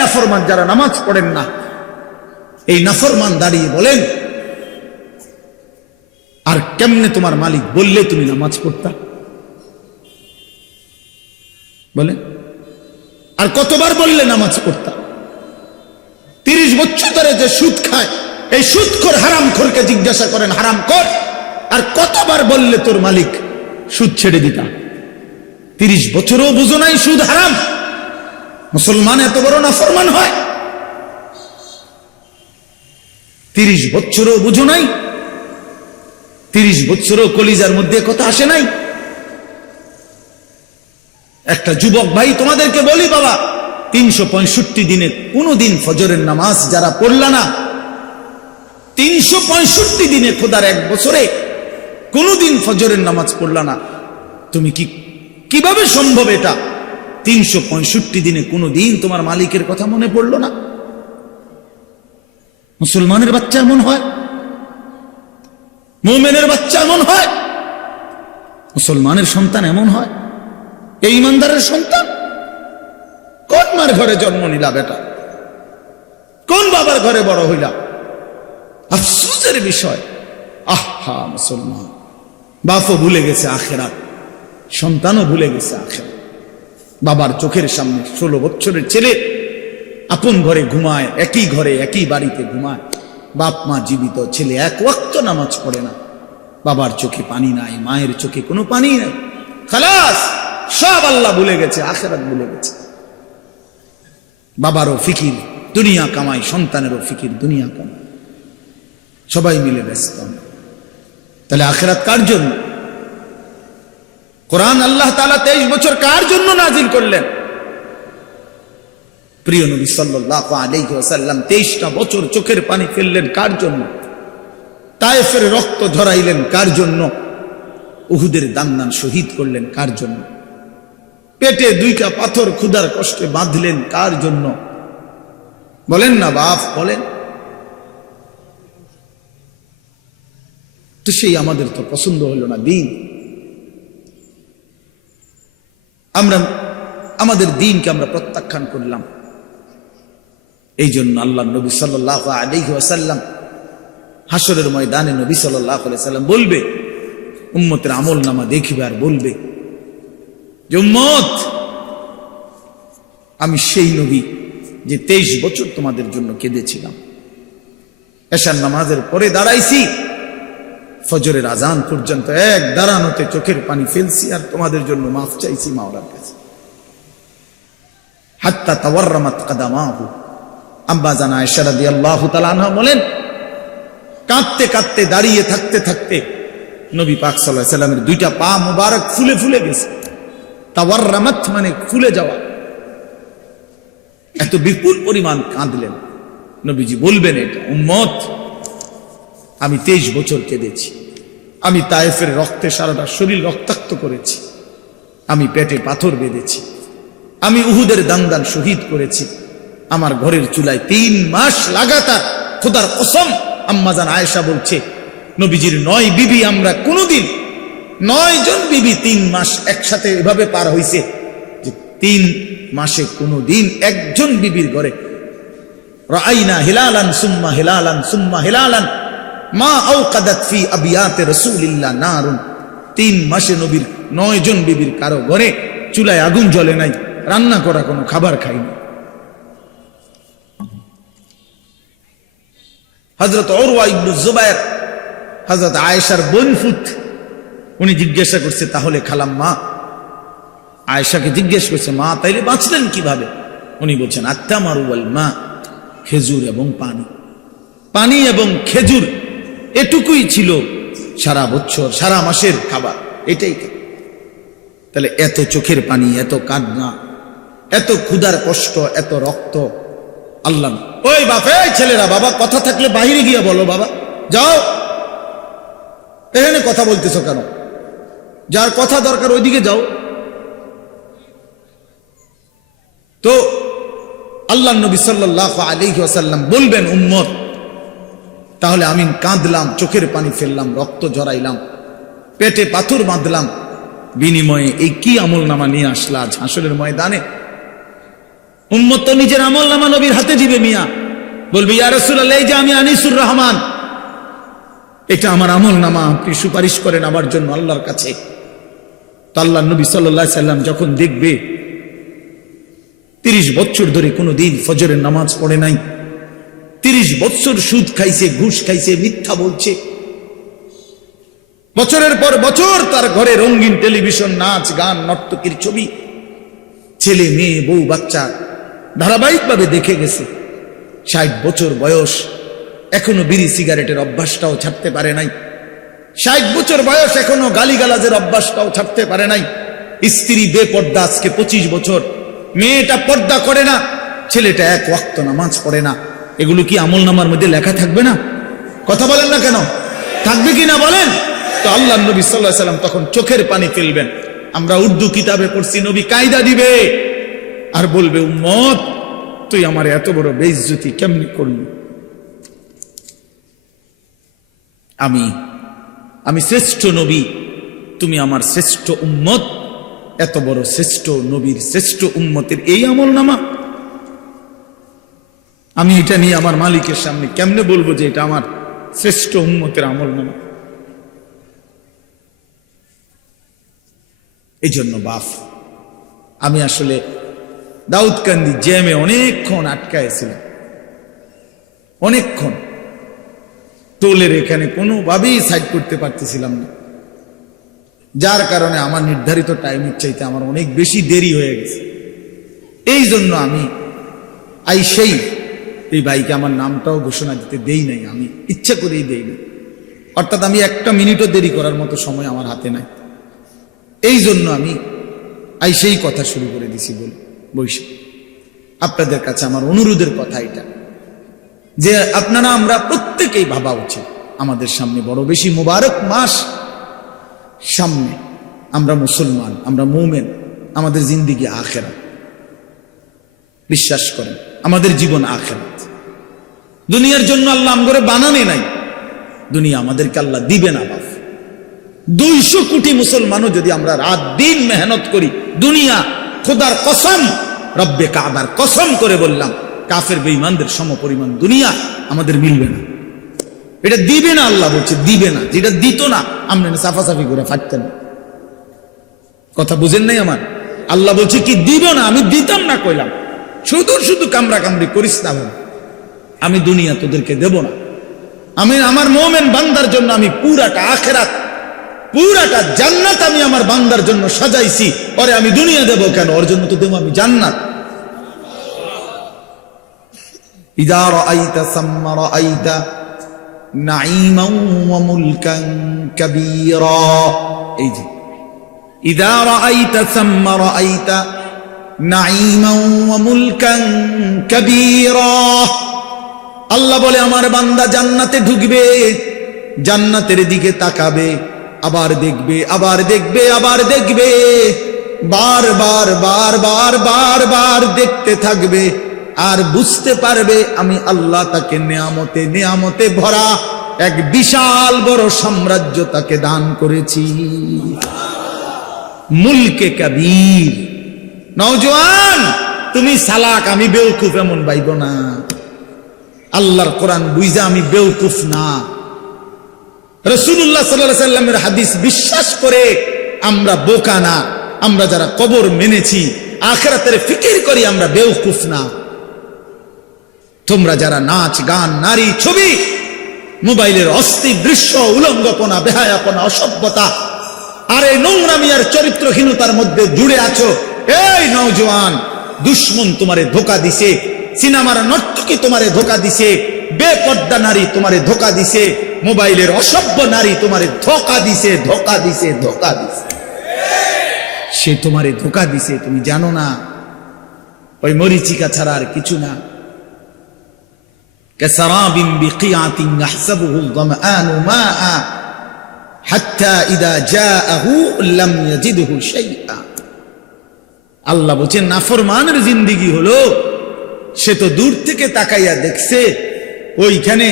নাফরমান যারা নামাজ পড়েন না, এই নাফরমান দাঁড়িয়ে বলেন, আর কেমনে তোমার মালিক বললে তুমি নামাজ পড়তা? বলে আর কতবার বললে নামাজ পড়তা? তিরিশ বছর ধরে যে সুদ খায়, এই সুদ কর হারাম খোরকে জিজ্ঞাসা করেন, হারাম কর আর কতবার বললে তোর মালিক সুদ ছেড়ে দিতা? তিরিশ বছরও বুঝো নাই সুদ হারাম। মুসলমান এত বড় না ফরমান হয়। তিরিশ বছরও বুঝো নাই, তিরিশ বছরও কলিজার মধ্যে কথা আসে নাই। একটা যুবক ভাই তোমাদেরকে বলি বাবা, তিনশো পঁয়ষট্টি দিনে কোনো দিন ফজরের নামাজ যারা পড়ল না, তিনশো পঁয়ষট্টি দিনে খোদার এক বছরে কোনোদিন ফজরের নামাজ পড়লা না। তুমি কি, কীভাবে সম্ভব এটা? তিনশো পঁয়ষট্টি দিনে কোনো দিন তোমার মালিকের কথা মনে পড়ল না? মুসলমানের বাচ্চা এমন হয়? মোমেনের বাচ্চা এমন হয়? মুসলমানের সন্তান এমন হয়? এই ইমানদারের সন্তান? কোন মার ঘরে জন্ম নিলা বেটা? কোন বাবার ঘরে বড় হইলা? আফসোসের বিষয়। আহা মুসলমান। বাপও ভুলে গেছে আখেরাত। সন্তানও ভুলে গেছে আখেরাত। বাবার চোখের সামনে ষোলো বছরের ছেলে আপন ঘরে ঘুমায়, একই ঘরে, একই বাড়িতে ঘুমায়। বাপ, মা জীবিত, ছেলে এক ওয়াক্ত নামাজ পড়ে না। বাবার চোখে পানি নাই, মায়ের চোখে কোনো পানি নাই। খালাস, সব আল্লাহ ভুলে গেছে, আখেরাত ভুলে গেছে। বাবারও ফিকির, দুনিয়া কামাই, সন্তানেরও ফিকির, দুনিয়া কামাই। সবাই মিলে ব্যস্ত। তাহলে আখেরাত কার জন্য? কোরআন আল্লাহ তালা তেইশ বছর কার জন্য নাজিল করলেন? প্রিয় নবী সাল্লাহ আলাইহি ওয়াসাল্লাম তেইশটা বছর চোখের পানি ফেললেন কার জন্য? তায়েফের রক্ত ধরাইলেন কার জন্য? উহুদের দান্দান শহীদ করলেন কার জন্য? পেটে দুইটা পাথর ক্ষুদার কষ্টে বাঁধলেন কার জন্য? বলেন না বাপ, বলেন। তো সেই আমাদের তো পছন্দ হলো না দিন। আমরা, আমাদের দিনকে আমরা প্রত্যাখ্যান করলাম। এই জন্য আল্লাহ নবী সাল্লাহ আলহি আসাল্লাম হাসরের ময়দানে নবী সাল্লাহ সাল্লাম বলবে, উম্মতের আমল নামা দেখিবে আর বলবে যে, উম্মত, আমি সেই নবী যে তেইশ বছর তোমাদের জন্য কেঁদেছিলাম। এশার নামাজের পরে দাঁড়াইছি ফজরের আজান পর্যন্ত এক দাঁড়ানোতে চোখের পানি ফেলছি আর তোমাদের জন্য মাফ চাইছি মাওলার কাছে। হাত্তা তাওয়ার্রামাত কাদামাহু। আম্বা জানা এশারা দিয়ে আল্লাহ তালা বলেন, কাঁদতে কাঁদতে দাঁড়িয়ে থাকতে থাকতে নবী পাক সাল্লাহ সাল্লামের দুইটা পা মুবারক ফুলে ফুলে গেছে। তাওয়ার্রামাত মানে ফুলে যাওয়া। এত বিপুল পরিমাণ কাঁদলেন। নবীজি বলবেন এটা, উম্মত আমি তেইশ বছর কেঁদেছি। আমি তায়েফের রক্তে সারাটা শরীর রক্তাক্ত করেছি। আমি পেটে পাথর বেঁধেছি। আমি উহুদের দান্দান শহীদ করেছি। আমার ঘরের চুলায় তিন মাস লাগাতার খোদার অসম আম্মাজান আয়েশা বলছে, নবীজির নয় বিবি আমরা কোনোদিন, নয় জন বিবি তিন মাস একসাথে এভাবে পার হইছে যে তিন মাসে কোনো দিন একজন বিবির ঘরে রাইনা হিলালান সুম্মা হিলালান সুম্মা হিলালান মা আওকাদাত ফি আবিয়াতে রাসূলিল্লাহ নারুন। তিন মাসে নবীর নয় জন বিবির কারও ঘরে চুলায় আগুন জ্বলে নাই, রান্না করা কোনো খাবার খাইনি হজরত ওরওয়া ইবনু জুবায়ের হজরত আয়েশার বনফুত উনি জিজ্ঞাসা করছে, তাহলে খালাম মা? আয়েশাকে জিজ্ঞেস করছে, মা, তাইলে বাঁচলেন কীভাবে? উনি বলছেন আত্মামারুয়াল মা, খেজুর এবং পানি। পানি এবং খেজুর এটুকুই ছিল সারা বছর, সারা মাসের খাবার। এটাই তাহলে এত চোখের পানি, এত কান্না, এত ক্ষুধার কষ্ট, এত রক্ত। আল্লাহ, ওই বাপে ছেলেরা, বাবা, কথা থাকলে বাহিরে গিয়ে বলো, বাবা। যাও। এখানে কথা বলতেছো কেন? যার কথা দরকার ওইদিকে যাও। তো আল্লাহ নবী সাল্লাহ আলী আসাল্লাম বলবেন, উম্মত তাহলে আমি কাঁদলাম, চোখের পানি ফেললাম, রক্ত জড়াইলাম, পেটে পাথর বাঁধলাম। বিনিময়ে এই কি আমল নামা নিয়ে আসলা হাসরের ময়দানে? উম্মত নিজের আমল নামা নবীর হাতে দিবে মিয়া। বলবি এই যে আমি আনিসুর রহমান। এটা আমার আমল নামা আপনি সুপারিশ করেন আমার জন্য আল্লাহর কাছে। তো আল্লাহ নবী সাল্লাহ সাল্লাম যখন দেখবে, তিরিশ বছর ধরে কোনো দিন ফজরের নামাজ পড়ে নাই তিরিশ বছর সুদ খাইছে, ঘুষ খাইছে, মিথ্যা বলছে। বছরের পর বছর তার ঘরে রঙিন টেলিভিশন, নাচ, গান, নর্তকীর ছবি। ছেলে, মেয়ে, বউ, বাচ্চা ধারাবাহিকভাবে দেখে গেছে। ষাট বছর বয়স, এখনও বিড়ি সিগারেটের অভ্যাসটাও ছাড়তে পারে নাই। ষাট বছর বয়স, এখনও গালিগালাজের অভ্যাসটাও ছাড়তে পারে নাই। স্ত্রী বেপর্দা, আজকে পঁচিশ বছর। মেয়েটা পর্দা করে না, ছেলেটা এক ওয়াক্ত নামাজ পড়ে না। এগুলো কি আমল নামার মধ্যে লেখা থাকবে না? কথা বলেন না কেন? থাকবে কি না বলেন? তো আল্লাহ নবী সাল্লাহ সাল্লাম তখন চোখের পানি ফেলবেন। আমরা উর্দু কিতাবে পড়ছি, নবী কায়দা দিবে। আর বলবে, উম্মত, তুই আমার এত বড় বেইজ্জতি কেমনি করলি? আমি আমি শ্রেষ্ঠ নবী, তুমি আমার শ্রেষ্ঠ উম্মত, এত বড় শ্রেষ্ঠ নবীর শ্রেষ্ঠ উম্মতের এই আমল নামা আমি এটা নিয়ে আমার মালিকের সামনে কেমনে বলব যে এটা আমার শ্রেষ্ঠ উন্মতের আমল নামা? এই জন্য বাফ, আমি আসলে দাউদকান্দি জ্যামে অনেকক্ষণ আটকায়ছিলাম অনেকক্ষণ। টোলের এখানে কোনোভাবেই সাইড করতে পারতেছিলাম না। যার কারণে আমার নির্ধারিত টাইমের চাইতে আমার অনেক বেশি দেরি হয়ে গেছে। এই জন্য আমি আই সেই এই ভাইকে আমার নামটাও ঘোষণা দিতে দেই নাই, আমি ইচ্ছা করেই দেই না অর্থাৎ আমি একটা মিনিটও দেরি করার মতো সময় আমার হাতে নাই। এই জন্য আমি আই সেই কথা শুরু করে দিছি বলে বৈশাখ। আপনাদের কাছে আমার অনুরোধের কথা এটা, যে আপনারা আমরা প্রত্যেকেই ভাবা উচিত, আমাদের সামনে বড় বেশি মোবারক মাস, সামনে আমরা মুসলমান, আমরা মৌমেন, আমাদের জিন্দিগি আখেরা বিশ্বাস করেন আমাদের জীবন আখেরাত। দুনিয়ার জন্য আল্লাহ আমগরে বানানে নাই। দুনিয়া আমাদেরকে আল্লাহ দিবে না বাপ। দুইশো কোটি মুসলমানও যদি আমরা রাত দিন মেহনত করি, দুনিয়া খোদার কসম, রব্বে কাবার কসম করে বললাম, কাফের বেঈমানদের সম পরিমাণ দুনিয়া আমাদের মিলবে না। এটা দিবে না আল্লাহ বলছে, দিবে না। যেটা দিত না, আমরা সাফাসাফি করে ফাটতেন কথা বুঝেন নাই আমার? আল্লাহ বলছে কি, দিব না, আমি দিতাম না কইলাম। শুধু শুধু কামড়া কামড়ি করিস না ভাই। আমি দুনিয়া তোদেরকে দেব না আমি আমার মোমেন বান্দার জন্য আমি পুরাটা আখেরাত পুরাটা জান্নাত আমি আমার বান্দার জন্য সাজাইছি পরে আমি দুনিয়া দেব কেন ওর জন্য তো দেবো আমি জান্নাত إذا رأيت ثم رأيت نعيما وملكا كبيرا এই যে إذا رأيت ثم رأيت نعيما وملكا كبيرا আল্লাহ বলে, আমার বান্দা জান্নাতে ঢুকবে, জান্নাতের দিকে তাকাবে, আবার দেখবে আবার দেখবে আবার দেখবে, বার বার বার বার বার বার দেখতে থাকবে, আর বুঝতে পারবে আমি আল্লাহ তাকে নেয়ামতে নেয়ামতে ভরা এক বিশাল বড় সাম্রাজ্য তাকে দান করেছি। মুলকে কাবীর। নওজোয়ান, তুমি সালাক, আমি বেউকুফ, এমন বাইব না। আল্লাহর কোরআন বুঝা আমি বেউকুফ না। রসুল্লাহ সাল্লাহ সাল্লামের হাদিস বিশ্বাস করে, আমরা বোকা না, আমরা যারা কবর মেনেছি, আখেরাতের ফিকির করি, আমরা বেউকুফ না। তোমরা যারা নাচ, গান, নারী, ছবি, মোবাইলের অস্থির দৃশ্য, উলঙ্গপনা, বেহায়াপনা, অসভ্যতা, আর এই নোংরামিয়ার চরিত্রহীনতার মধ্যে জুড়ে আছো এই নওজোয়ান দুশ্মন তোমারে ধোকা দিছে সিনেমার নর্তকী তোমারে ধোকা দিছে বেপর্দা নারী তোমারে ধোকা দিছে মোবাইলের অসভ্য নারী তোমারে ধোকা দিছে ধোকা দিছে ধোকা দিছে সে তোমারে ধোকা দিছে তুমি জানো না ওই মরিচিকা ছাড়া আর কিছু না كسراب بقيعة يحسبه الظمآن ماء حتى إذا جاءه لم يجده شيئا আল্লাহ বলছেন নাফরমানের জিন্দিগি হলো, সে তো দূর থেকে তাকাইয়া দেখছে, ওইখানে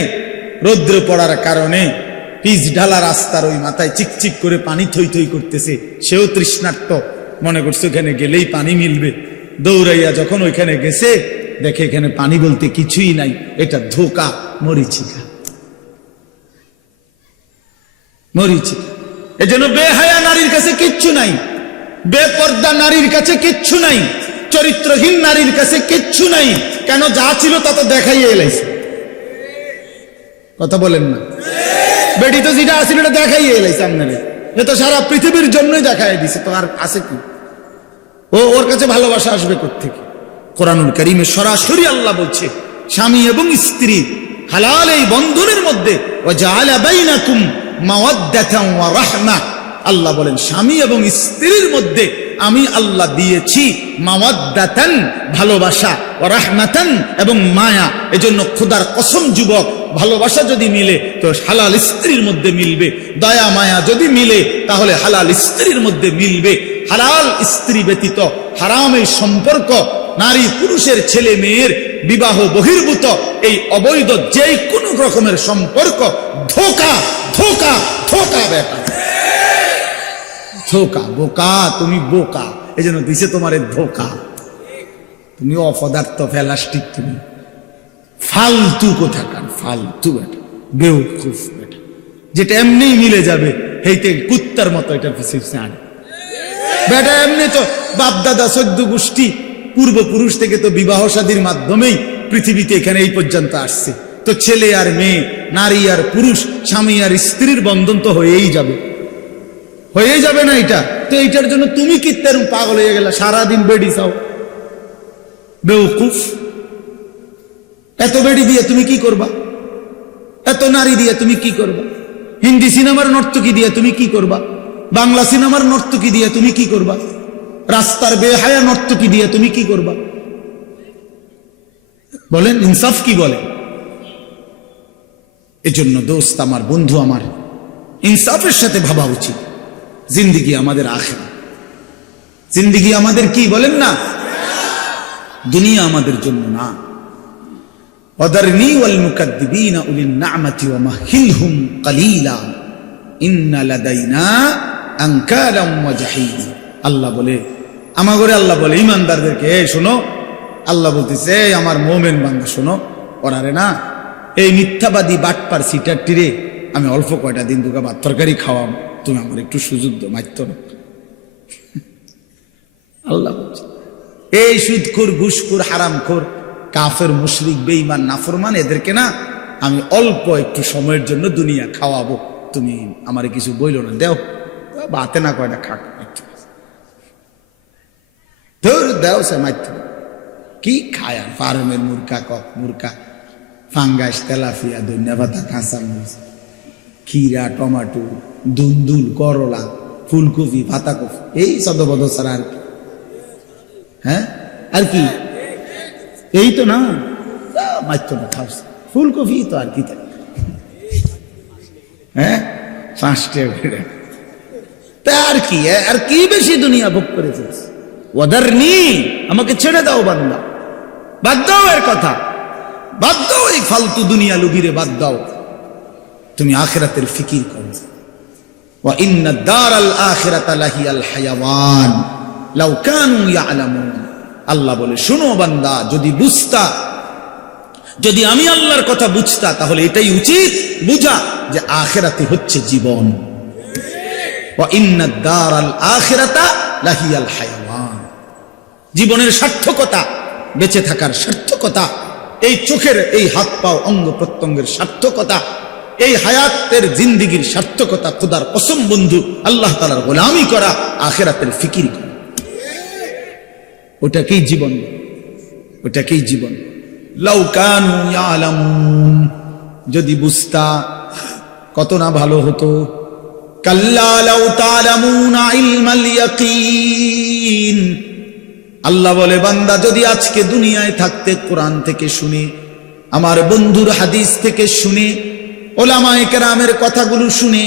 রৌদ্র পড়ার কারণে পিচ ঢালা রাস্তার ওই মাথায় চিকচিক করে পানি থই থই করতেছে। সেও তৃষ্ণার্ত, মনে করছে ওখানে গেলেই পানি মিলবে। দৌড়াইয়া যখন ওইখানে গেছে, দেখে এখানে পানি বলতে কিছুই নাই, এটা ধোকা, মরিচিকা। মরিচিকা। এজন্য বেহায়া নারীর কাছে কিচ্ছু নাই। বেপর্দা নারীর কাছে কিচ্ছু নাই, চরিত্রহীন নারীর কাছে কিচ্ছু নাই। কেন যা ছিল তা তো দেখাইয়ে এলাইছে। কথা বলেন না। বেটি তো যেটা আসলে এটা দেখাইয়ে এলাইছে আপনারে। এ তো সারা পৃথিবীর জন্যই দেখাই দিছে, তো আর আছে কি? ও ওর কাছে ভালোবাসা আসবে কোথেকে কোরআনুল করিমে সরাসরি আল্লাহ বলছে, স্বামী এবং স্ত্রী হালাল এই বন্ধনের মধ্যে ও জাআলা বাইনাকুম মাওয়াদ্দাতান ওয়া রাহমা আল্লাহ বলেন, স্বামী এবং স্ত্রীর মধ্যে আমি আল্লাহ দিয়েছি মাওয়াদ্দাতান, ভালোবাসা, রাহমাতান এবং মায়া। এজন্য খোদার কসম যুবক, ভালোবাসা যদি মিলে তো হালাল স্ত্রীর মধ্যে মিলবে। দয়া, মায়া যদি মিলে তাহলে হালাল স্ত্রীর মধ্যে মিলবে। হালাল স্ত্রী ব্যতীত হারামের সম্পর্ক, নারী পুরুষের ছেলে মেয়ের বিবাহ বহির্ভূত, এই অবৈধ যে কোনো রকমের সম্পর্ক ধোকা ধোকা ধোকা বেটা ধোকা, বোকা, তুমি বোকা। এই জন্য দিছে তোমার ধোকা। তুমি অপদার্থ প্লাস্টিক তুমি। ফালতু কোথাকার, ফালতু বেটা বেউকুফ বেটা যেটা এমনি মিলে যাবে, হেইতে কুত্তার মতো এটা আনে। বেটা এমনি তো বাপদাদা সদ্য গোষ্ঠী, পূর্বপুরুষ থেকে তো বিবাহ সাদীর মাধ্যমেই পৃথিবীতে এখানে এই পর্যন্ত আসছে। তো ছেলে আর মেয়ে, নারী আর পুরুষ, স্বামী আর স্ত্রীর বন্ধন তো হয়েই যাবে। হয়ে যাবে না এটা। তো এইটার জন্য তুমি কি তেরম পাগল হয়ে গেলে, সারাদিন বেডি চাও। বেউকুফ। এত বেডি দিয়ে তুমি কি করবা? এত নারী দিয়ে তুমি কি করবা? হিন্দি সিনেমার নর্তকী দিয়ে তুমি কি করবা? বাংলা সিনেমার নর্তকী দিয়ে তুমি কি করবা? রাস্তার বেহায়া নর্তকী দিয়ে তুমি কি করবা? বলেন, ইনসাফ কি বলে? এজন্য দোস্ত, আমার বন্ধু আমার, ইনসাফের সাথে ভাবা উচিত। জিন্দিগি আমাদের আখের। জিন্দিগি আমাদের কি বলেন না? দুনিয়া আমাদের জন্য না। আল্লাহ বলে আমার শোনো। বলতেছে আমার মোমেন বান্ধব শোনো। ওরারে না, এই মিথ্যাবাদী বাটপার সিটারটিরে আমি অল্প কয়টা দিন দুগা বা তরকারি খাওয়াম তুমি আমার একটু সুযোগ দো মাইত না। আল্লাহ এই সুদখোর, ঘুষখোর, হারামখোর, কাফের, মুশরিক, বেঈমান, নাফরমান, এদেরকে না আমি অল্প একটু সময়ের জন্য দুনিয়া খাওয়াবো। তুমি আমারে কিছু বইল না, দেও। বাতে না কয়টা খাক ধর, দেও সে কি খায় আর ফার্মের মুরকা, কক মুরকা, ফাঙ্গাস, তেলাফিয়া ধনিয়া পাতা কাঁচা মরিচ খিরা টমাটো দুন্দুল, করলা, ফুলকপি পাতাকপি এই সদবদ ছাড়া আর কি। হ্যাঁ? আর কি? এই তো না? মাত্র না ফুলকপি তো আর কি হ্যাঁ? তা আর কি আর কি বেশি দুনিয়া ভোগ করেছিস ওদের নি আমাকে ছেড়ে দাও বান্দা। বাদ দাও এর কথা। বাদ দাও এই ফালতু দুনিয়া লুগিরে, বাদ দাও। তুমি আখেরাতের ফিকির করো। وإن الدار الآخرة لهي الحيوان لو كانوا يعلمون আল্লাহ বলে শোনো বান্দা যদি বুঝতা যদি আমি আল্লাহর কথা বুঝতা তাহলে এটাই উচিত বুঝা যে আখেরাতে হচ্ছে জীবন وإن الدار الآخرة لهي الحيوان জীবনের সার্থকতা বেঁচে থাকার সার্থকতা এই চোখের এই হাত পাও অঙ্গ প্রত্যঙ্গের সার্থকতা এই হায়াতের জিন্দিগির সার্থকতা খুদার অসম বন্ধু আল্লাহ তালার গোলামি করা আখেরাতের ফিকির করা। ওটাকেই জীবন ওটাকেই জীবন যদি বুঝতা কত না ভালো হতো। আল্লাহ বলে, বান্দা, যদি আজকে দুনিয়ায় থাকতে কোরআন থেকে শুনে, আমার বন্ধুর হাদিস থেকে শুনে ওলামায়ে কেরামের কথাগুলো শুনে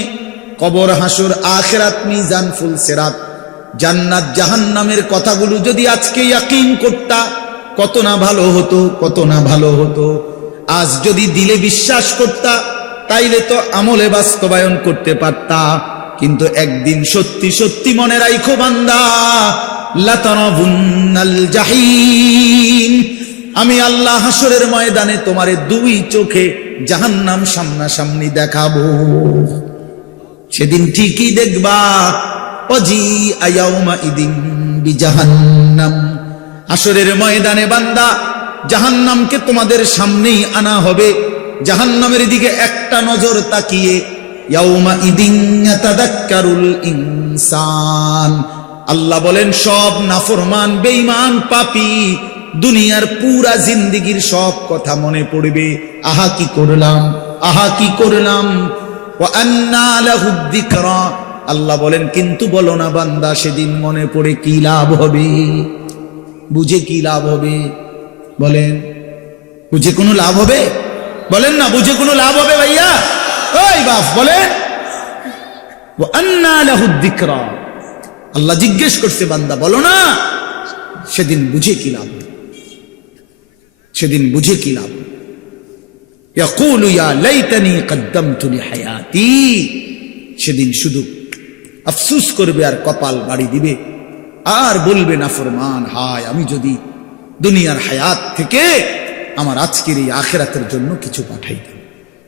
কবর হাসর আখেরাত মিজান ফুল সেরাত। জান্নাত জাহান্নামের কথাগুলো যদি আজকে ইয়াকিন করতা, কত না ভালো হতো, কত না ভালো হতো। আজ যদি দিলে বিশ্বাস করতা, তাইলে তো আমলে বাস্তবায়ন করতে পারতা। কিন্তু একদিন সত্যি সত্যি মনে রাইখো বান্দা, লাতারাবুন্নাল জাহিম আমি আল্লাহ হাসরের ময়দানে তোমারে দুই চোখে জাহান্নাম সামনাসামনি দেখাবো। সেদিন ঠিকই দেখবা অজি আয়াউমা ইদিন বিজাহান্নাম। আসরের ময়দানে বান্দা, জাহান্নামকে তোমাদের সামনেই আনা হবে। জাহান্নামের দিকে একটা নজর তাকিয়ে, ইয়াউমা ইদিন ইয়াতাদাক্কারুল ইনসান। আল্লাহ বলেন, সব নাফরমান, বেঈমান, পাপী দুনিয়ার পুরা জিন্দিগির সব কথা মনে পড়বে। আহা কি করলাম? আহা কি করলাম। আল্লাহ বলেন, কিন্তু বলো না বান্দা, সেদিন মনে পড়ে কি লাভ হবে? বুঝে কি লাভ হবে? বলেন, বুঝে কোনো লাভ হবে? বলেন না, বুঝে কোনো লাভ হবে ভাইয়া? ওই বাপ, বলেন। আল্লাহ জিজ্ঞেস করছে, বান্দা, বলো না, সেদিন বুঝে কি লাভ হবে? সেদিন বুঝে কি লাভ? সেদিন শুধু আফসুস করবে আর কপাল বাড়ি দিবে। আর বলবে না, ফরমান, হায়, আমি যদি দুনিয়ার হায়াত থেকে আমার আজকের এই আখেরাতের জন্য কিছু পাঠাইতাম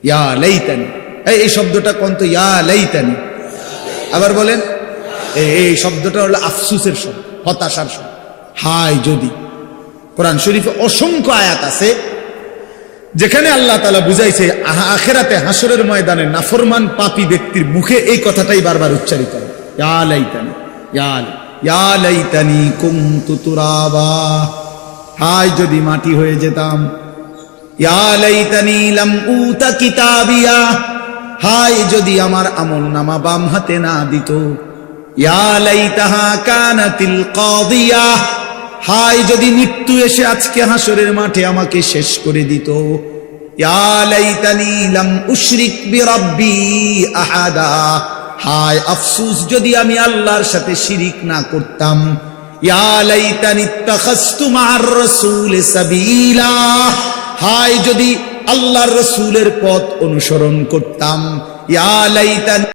ইয়া লাইতানি। এই শব্দটা কন্ত ইয়া লাইতানি। আবার বলেন এই শব্দটা হলো আফসুসের শব্দ, হতাশার শব্দ। হায়, যদি কোরআন শরীফে অসংখ্য আয়াত আছে যেখানে আল্লাহ তালা বুঝাইছে আহা- আখেরাতে হাসরের ময়দানে নাফরমান পাপী ব্যক্তির মুখে এই কথাটাই বারবার উচ্চারিত হয় ইয়া লাইতানি, ইয়া লাই- ইয়া লাইতানি কুনতু তুরাবা। হায় যদি মাটি হয়ে যেতাম ইয়া লাইতানি লাম উতা কিতাবিয়া হায় যদি আমার আমল নামা বাম হাতে না দিত লাইতাহা কানাতিল কাদিয়া হায় যদি মৃত্যু এসে আজকে হাসরের মাঠে আমাকে শেষ করে দিত। হায়, আফসুস, যদি আমি আল্লাহর সাথে শিরিক না করতাম। হায়, যদি আল্লাহর রসুলের পথ অনুসরণ করতাম।